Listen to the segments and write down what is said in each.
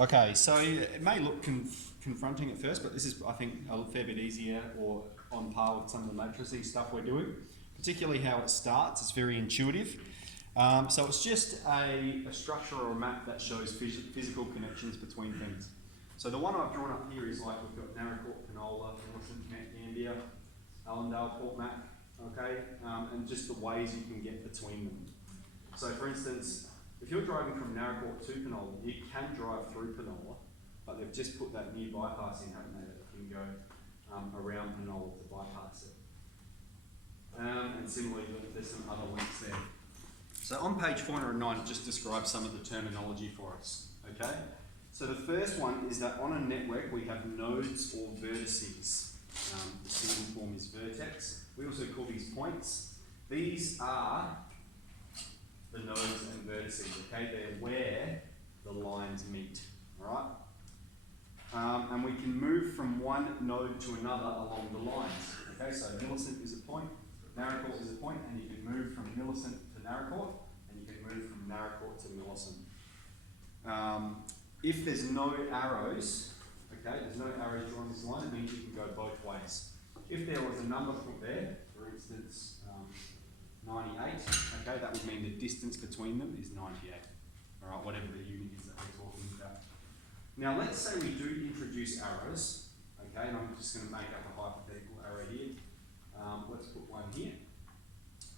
Okay, so it may look confronting at first, but this is, I think, a fair bit easier or on par with some of the matricey stuff we're doing, particularly how it starts. It's very intuitive. So it's just a structure or a map that shows physical connections between things. So the one I've drawn up here is like we've got Naracoorte, Penola, Millicent, Mount Gambier, Allendale, Port Mac, okay, and just the ways you can get between them. So for instance, if you're driving from Naracoorte to Penola, you can drive through Penola, but they've just put that new bypass in, haven't they, that you can go around Penola to bypass it. And similarly, there's some other links there. So on page 409, it just describes some of the terminology for us, okay? So the first one is that on a network, we have nodes or vertices. The single form is vertex. We also call these points. These are the nodes and vertices, okay? They're where the lines meet, all right? And we can move from one node to another along the lines, okay? So Millicent is a point, Naracoorte is a point, and you can move from Millicent to Naracoorte, and you can move from Naracoorte to Millicent. If there's no arrows, okay, there's no arrows drawn on this line, it means you can go both ways. If there was a number put there, for instance, 98, okay, that would mean the distance between them is 98, all right, whatever the unit is that we're talking about. Now let's say we do introduce arrows, okay, and I'm just going to make up a hypothetical arrow here. Let's put one here.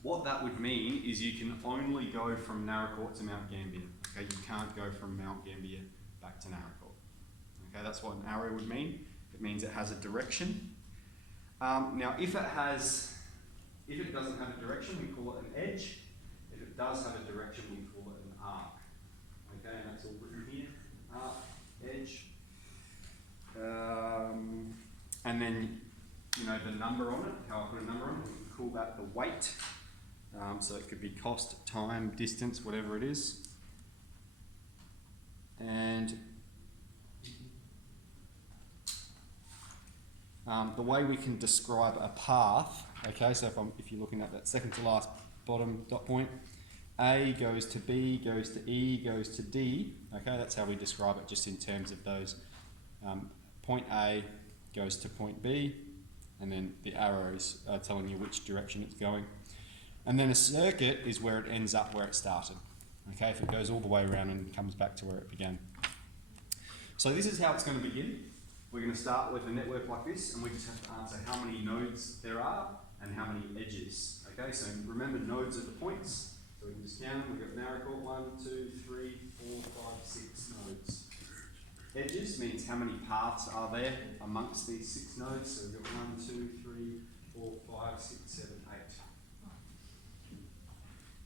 What that would mean is you can only go from Naracoorte to Mount Gambier, okay, you can't go from Mount Gambier back to Naracoorte. Okay, that's what an arrow would mean. It means it has a direction. Now if it doesn't have a direction, we call it an edge. If it does have a direction, we call it an arc. Okay, and that's all written here. Arc, edge. And then, you know, the number on it, how I put a number on it, we can call that the weight. So it could be cost, time, distance, whatever it is. And the way we can describe a path, okay, so if you're looking at that second to last bottom dot point, A goes to B, goes to E, goes to D, okay, that's how we describe it just in terms of those. Point A goes to point B, and then the arrows are telling you which direction it's going. And then a circuit is where it ends up where it started, okay, if it goes all the way around and comes back to where it began. So this is how it's going to begin. We're going to start with a network like this, and we just have to answer how many nodes there are and how many edges. Okay, so remember, nodes are the points, so we can just count them. We've got Naracoorte, 1, 2, 3, 4, 5, 6 nodes. Edges means how many paths are there amongst these 6 nodes. So we've got 1, 2, 3, 4, 5, 6, 7,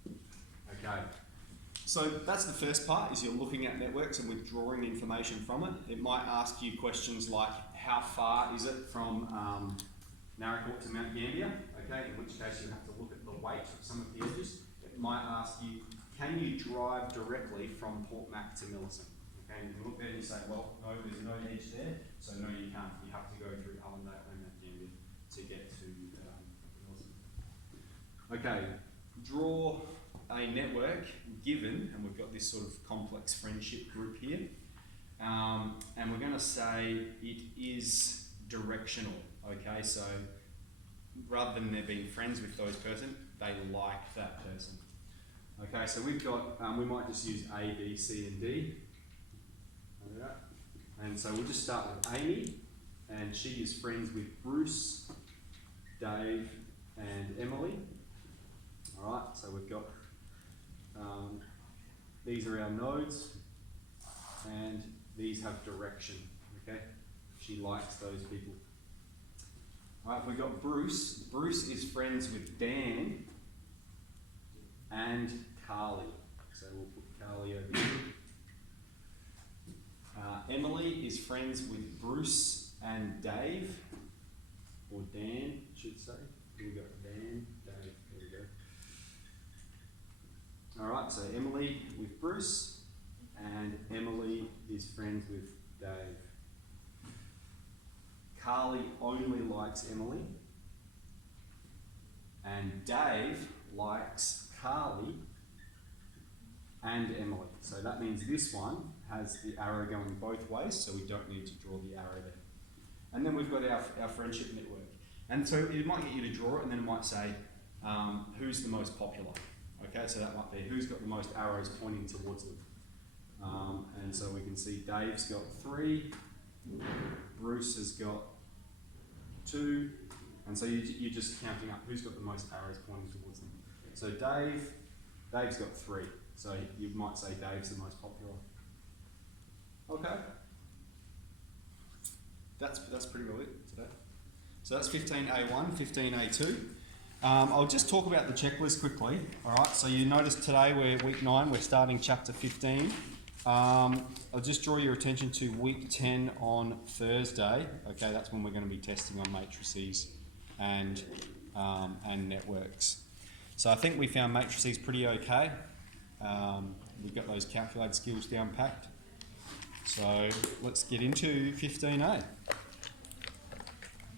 8. Okay. So that's the first part, is you're looking at networks and withdrawing information from it. It might ask you questions like, how far is it from Naracoorte to Mount Gambier? Okay, in which case you have to look at the weight of some of the edges. It might ask you, can you drive directly from Port Mac to Millicent? Okay, and you look there and you say, well, no, there's no edge there, so no, you can't. You have to go through Allendale and Mount Gambier to get to Millicent. Okay, draw a network given, and we've got this sort of complex friendship group here, and we're going to say it is directional, okay, so rather than there being friends with those person, they like that person. Okay, so we've got, we might just use A, B, C and D, and so we'll just start with Amy, and she is friends with Bruce, Dave and Emily. Alright, so we've got these are our nodes, and these have direction, okay? She likes those people. Alright, we've got Bruce. Bruce is friends with Dan and Carly. So we'll put Carly over here. Emily is friends with Bruce and Dave, or Dan, I should say. We've got Dan, Dave, there we go. Alright, so Emily with Bruce, and Emily is friends with Dave. Carly only likes Emily, and Dave likes Carly and Emily. So that means this one has the arrow going both ways, so we don't need to draw the arrow there. And then we've got our friendship network. And so it might get you to draw it, and then it might say, who's the most popular? Okay, so that might be who's got the most arrows pointing towards them. And so we can see Dave's got 3, Bruce has got 2, and so you're just counting up who's got the most arrows pointing towards them. So Dave's got 3, so you might say Dave's the most popular. Okay. That's pretty well it today. So that's 15A1, 15A2. I'll just talk about the checklist quickly. All right, so you notice today we're week 9, we're starting chapter 15. I'll just draw your attention to week 10 on Thursday. Okay, that's when we're going to be testing on matrices and networks. So I think we found matrices pretty okay. We've got those calculated skills down packed. So let's get into 15A.